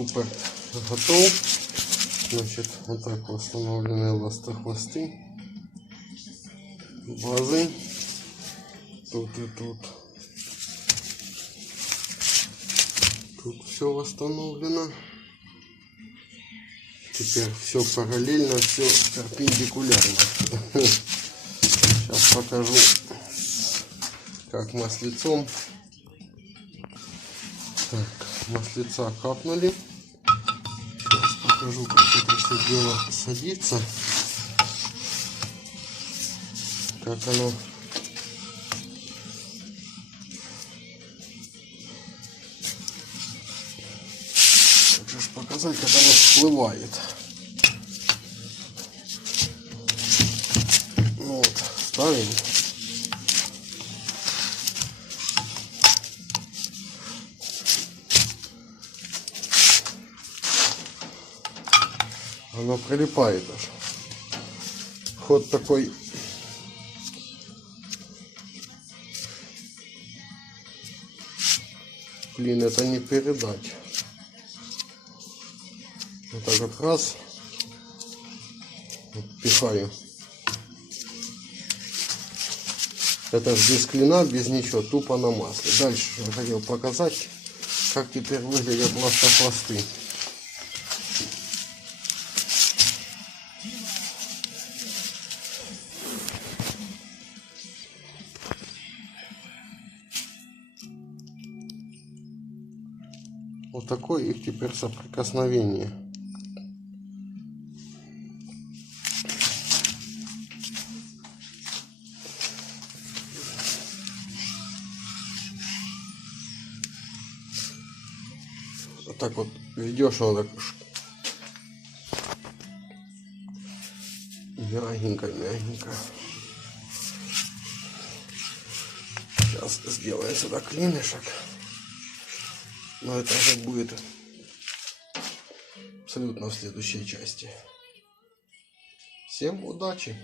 супер готов. Значит, вот так установлены эластохвосты, базы тут и тут. Тут все восстановлено. Теперь все параллельно, все перпендикулярно. Сейчас покажу, как маслицом. Так, маслица капнули. Сейчас покажу, как это все дело садится. Как оно хочу показать, как оно всплывает. Ну вот, ставим. Оно прилипает аж. Ход такой блин, это не передать. Вот так вот раз. Вот, пихаю. Это же без клина, без ничего, тупо на масле. Дальше я хотел показать, как теперь выглядят ластохвосты. Вот такое их теперь соприкосновение. Вот так вот ведешь, он так мягенько, мягенько. Сейчас сделаем сюда клинышек. Но это уже будет абсолютно в следующей части. Всем удачи!